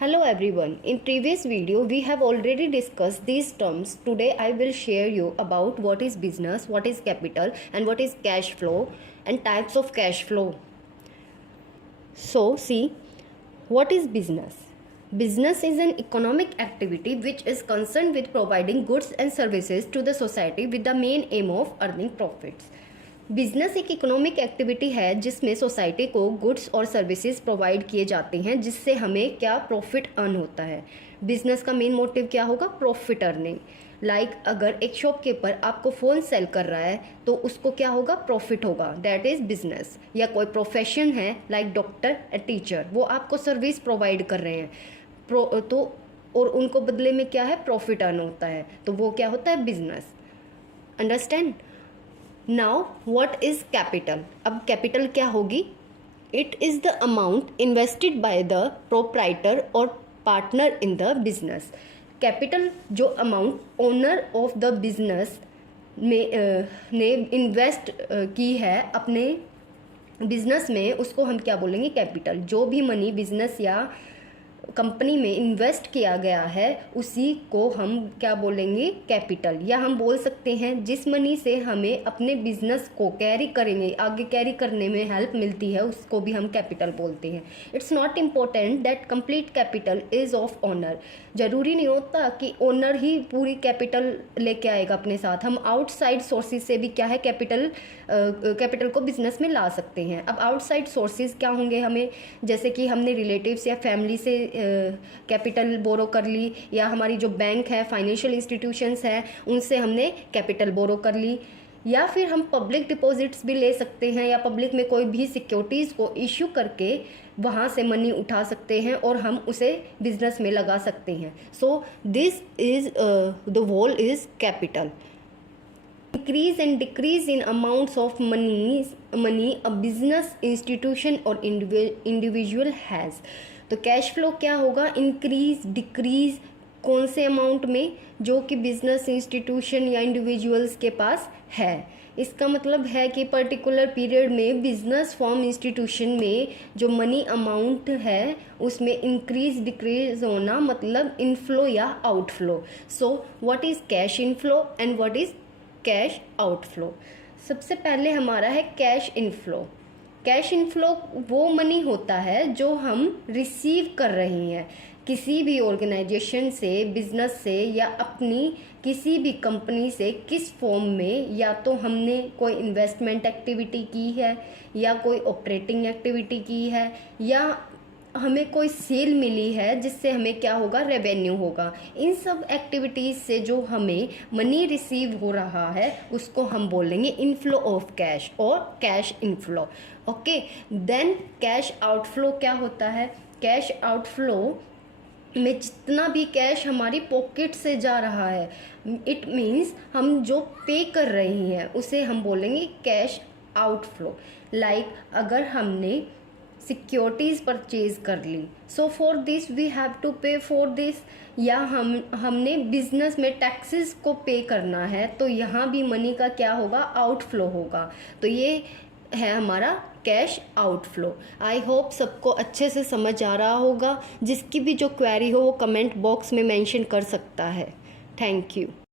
Hello everyone. In previous video we have already discussed these terms. Today I will share you about what is business, what is capital and what is cash flow and types of cash flow. So see, what is business? Business is an economic activity which is concerned with providing goods and services to the society with the main aim of earning profits. Business एक economic activity है जिसमें society को goods और services provide किए जाते हैं जिससे हमें क्या प्रॉफिट अर्न होता है। बिजनेस का मेन मोटिव क्या होगा? Profit earning. लाइक अगर एक शॉपकीपर आपको फ़ोन सेल कर रहा है तो उसको क्या होगा? प्रॉफिट होगा, दैट इज़ बिजनेस। या कोई प्रोफेशन है लाइक डॉक्टर या टीचर, वो आपको सर्विस प्रोवाइड कर रहे हैं तो और उनको बदले में क्या है? प्रॉफिट अर्न होता है, तो वो क्या होता है? Business. Understand? Now what is capital? अब कैपिटल क्या होगी? It is the amount invested by the proprietor और partner in the business. Capital जो amount owner of the business में ने इन्वेस्ट की है अपने बिजनेस में, उसको हम क्या बोलेंगे? कैपिटल। जो भी मनी बिजनेस या कंपनी में इन्वेस्ट किया गया है उसी को हम क्या बोलेंगे? कैपिटल। या हम बोल सकते हैं जिस मनी से हमें अपने बिजनेस को कैरी करेंगे, आगे कैरी करने में हेल्प मिलती है, उसको भी हम कैपिटल बोलते हैं। It's not important that complete capital is of owner. ज़रूरी नहीं होता कि ओनर ही पूरी कैपिटल लेके आएगा अपने साथ। हम आउटसाइड सोर्सेज से भी क्या है? कैपिटल को बिजनेस में ला सकते हैं। अब आउटसाइड सोर्सेज क्या होंगे? हमें जैसे कि हमने रिलेटिव्स या फैमिली से कैपिटल बोरो कर ली, या हमारी जो बैंक है, फाइनेंशियल इंस्टीट्यूशंस हैं, उनसे हमने कैपिटल बोरो कर ली, या फिर हम पब्लिक डिपॉजिट्स भी ले सकते हैं, या पब्लिक में कोई भी सिक्योरिटीज़ को इश्यू करके वहाँ से मनी उठा सकते हैं और हम उसे बिजनेस में लगा सकते हैं। So this is the whole is capital. Increase and decrease in amounts of money a business institution or individual has। तो कैश फ्लो क्या होगा? इंक्रीज डिक्रीज कौन से अमाउंट में? जो कि बिजनेस इंस्टीट्यूशन या इंडिविजुअल्स के पास है। इसका मतलब है कि पर्टिकुलर पीरियड में बिजनेस फॉर्म इंस्टीट्यूशन में जो मनी अमाउंट है उसमें इंक्रीज डिक्रीज होना, मतलब इनफ्लो या outflow. So what is cash inflow and what is cash outflow? सबसे पहले हमारा है कैश इनफ्लो। कैश इनफ्लो वो मनी होता है जो हम रिसीव कर रहे हैं किसी भी ऑर्गेनाइजेशन से, बिजनेस से, या अपनी किसी भी कंपनी से। किस फॉर्म में? या तो हमने कोई इन्वेस्टमेंट एक्टिविटी की है, या कोई ऑपरेटिंग एक्टिविटी की है, या हमें कोई सेल मिली है जिससे हमें क्या होगा? रेवेन्यू होगा। इन सब एक्टिविटीज़ से जो हमें मनी रिसीव हो रहा है उसको हम बोलेंगे इनफ्लो ऑफ कैश और cash inflow. Okay, then cash outflow क्या होता है? कैश आउटफ्लो में जितना भी कैश हमारी पॉकेट से जा रहा है, इट मीन्स हम जो पे कर रहे हैं उसे हम बोलेंगे कैश आउटफ्लो। लाइक अगर हमने सिक्योरिटीज़ परचेज कर ली, so for this we have to pay for this. या हमने बिजनेस में टैक्सेस को पे करना है तो यहाँ भी मनी का क्या होगा? आउटफ्लो होगा। तो ये है हमारा कैश आउटफ्लो। आई होप सबको अच्छे से समझ आ रहा होगा। जिसकी भी जो क्वेरी हो वो कमेंट बॉक्स में मेंशन कर सकता है। Thank you.